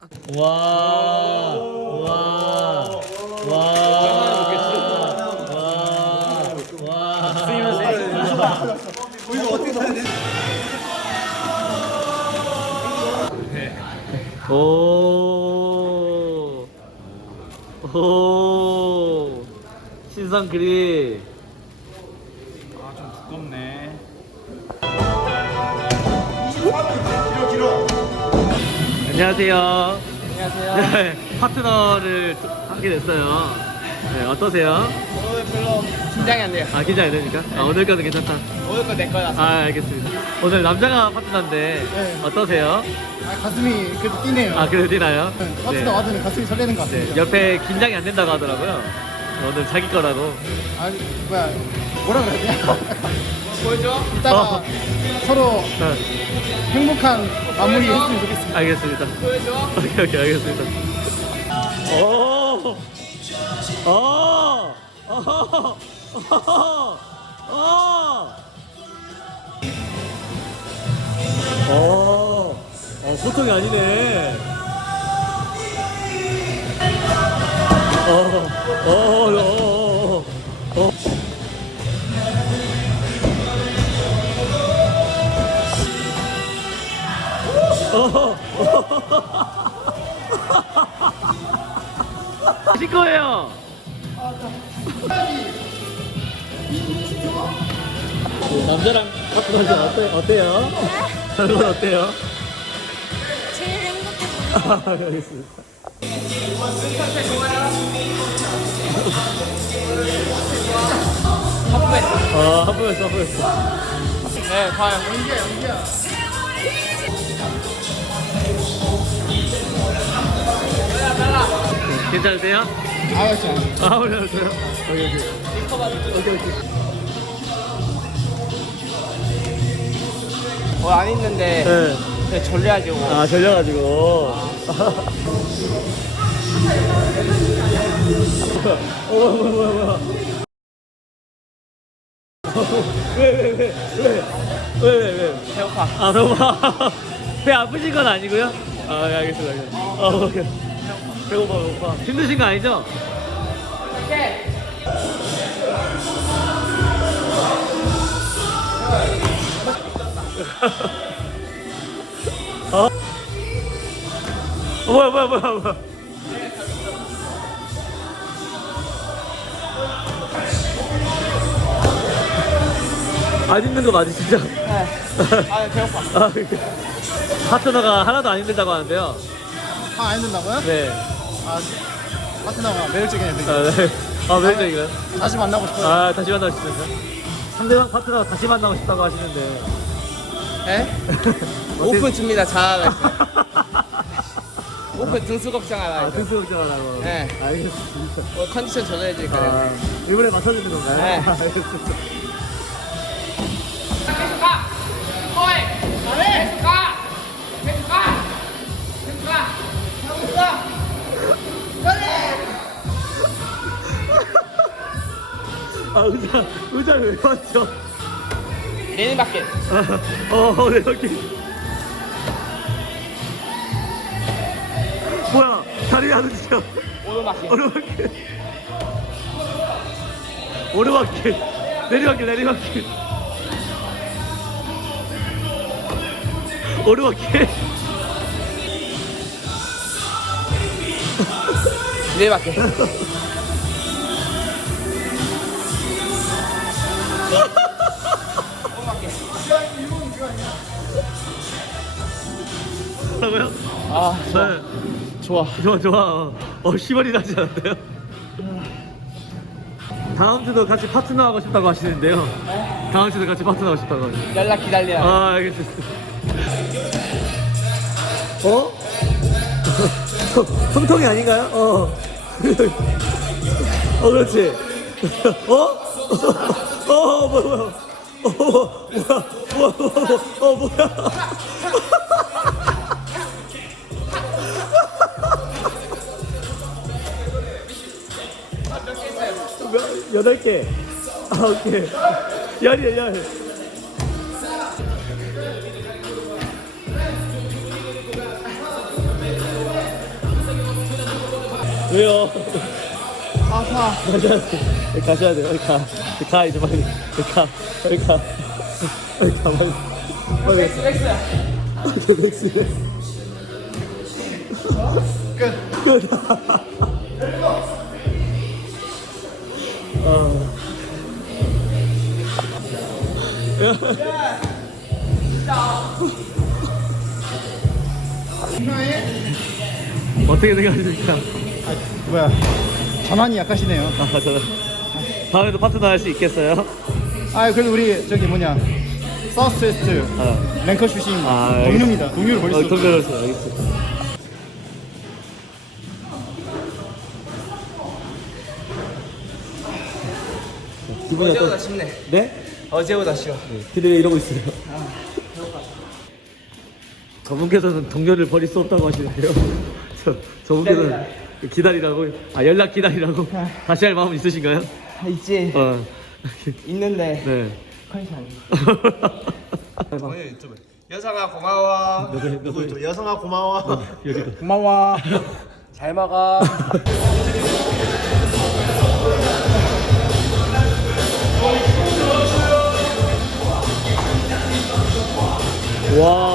와. 와. 와. 와. 와. 이거 어떻게 사야 돼? 오. 오. 신상 그립. 안녕하세요. 안녕하세요. 네, 파트너를 하게 됐어요. 네, 어떠세요? 오늘 별로 긴장이 안 돼요. 아, 긴장이 되니까? 아, 오늘 거는 괜찮다. 오늘 거 내 거야. 아, 알겠습니다. 오늘 남자가 파트너인데, 네. 어떠세요? 아, 가슴이 그래도 뛰네요. 아, 그래도 뛰나요? 네, 파트너 와드는 가슴이 설레는 것 네, 같습니다. 옆에 긴장이 안 된다고 하더라고요. 오늘 자기 거라고. 아, 뭐야, 뭐라 그래야 되냐? 보여줘. 이따가 어. 서로 네, 행복한 마무리 했으면 좋겠습니다. 알겠습니다. 보여줘. 오케이, 오케이, 알겠습니다. 오! 오! 오! 오! 오! 어, 보통이 아니네. 어, 어, 어, 어, 어, 하실 거예요. 네, 남자랑 커플하시 어때, 어때요? 저건 어때요? 제일 행복해 아, 알겠습니다. 아, 합법했어, 합법했어. 네, 봐요. 괜찮으세요? 아, 진짜. 아, 올라왔어요? 오케이, 오케이. 오케이, 오케이. 뭐안 있는데 네. 네, 졸려가지고. 아, 졸려가지고. 어, 뭐야, 뭐야, 뭐야, 뭐야. 왜, 왜, 왜, 왜? 왜, 왜, 왜? 배고파. 아, 너무. 배 아프신 건 아니고요? 아, 네, 알겠습니다. 알겠습니다. 아, 오케이. 배고파, 배고파. 힘드신 거 아니죠? 어? 어, 뭐야, 뭐야, 뭐야, 뭐야. 안 힘든 거 맞으시죠? 네. 아, 배고파. 아, 파트너가 하나도 안 힘들다고 하는데요. 아, 안 된다고요? 네. 아, 파트너가 매력적이네요. 되게. 아, 네. 아, 매력적인가요? 다시 만나고 싶어요. 아, 다시 만나고 싶으면서? 상대방 파트너가 다시 만나고 싶다고 하시는데. 네? 오픈 줍니다. 잘하라. 오픈 등수 걱정 안 아. 등수 걱정하라고. 네. 알겠습니다. 오늘 컨디션 조절해드릴까요? 아, 이번에 맞춰주는 건가요? 네. 알겠습니다. 아, 의자, 의자를 왜 맞죠? 내는 밖에. 어, 네, 여기. 뭐야, 다리 안 움직여. 오른밖에. 오르막길. 오르막길. 내리막길, 내리막길. 오르막길. 밖에. 뭐라고요? 아, 좋아. 네. 좋아. 좋아, 좋아. 어, 시발이 나지 않았어요? 다음 주도 같이 파트너 하고 싶다고 하시는데요. 다음 주도 같이 파트너 하고 싶다고 하시는데. 연락 기다리라. 아, 알겠습니다. 어? 통통이 아닌가요? 어. 어, 그렇지. 어? 어, 뭐야, 뭐야. 어, 뭐야, 뭐야, 뭐야, 어, 뭐야. 몇, 여덟 개. 아, 오케이. 열이야, 열. 왜요? 아파. 가셔야 돼. 여기 가셔야 돼. 여기 가. 여기 가 이제 빨리. 여기 가. 여기 가. 여기 가 빨리. 빨리. 렉스 렉스. 렉스. 끝. 끝. 아. 어떻게 생각하십니까? 뭐야. 자만이 약하시네요. 아, 저 다음에도 파트너 할 수 있겠어요? 아, 그래도 우리 저기 뭐냐. 사우스 웨스트 아, 랭커 슈팅 아, 동료입니다. 동료를 버릴 어, 수 없죠. 동료로서 알겠습니다. 기분이 어제보다? 쉽네. 네? 어제보다 쉬워. 그들이 이러고 있어요. 저분께서는 동료를 버릴 수 없다고 하시는데요. 저, 저분께서는 기다리라고, 아 연락 기다리라고 다시 할 마음 있으신가요? 아, 있지. 어, 있는데 네. 컨디션. 유튜브. 여성아 고마워. 누구 또 여성아 고마워. 여기도. 고마워. 잘 먹어. 와.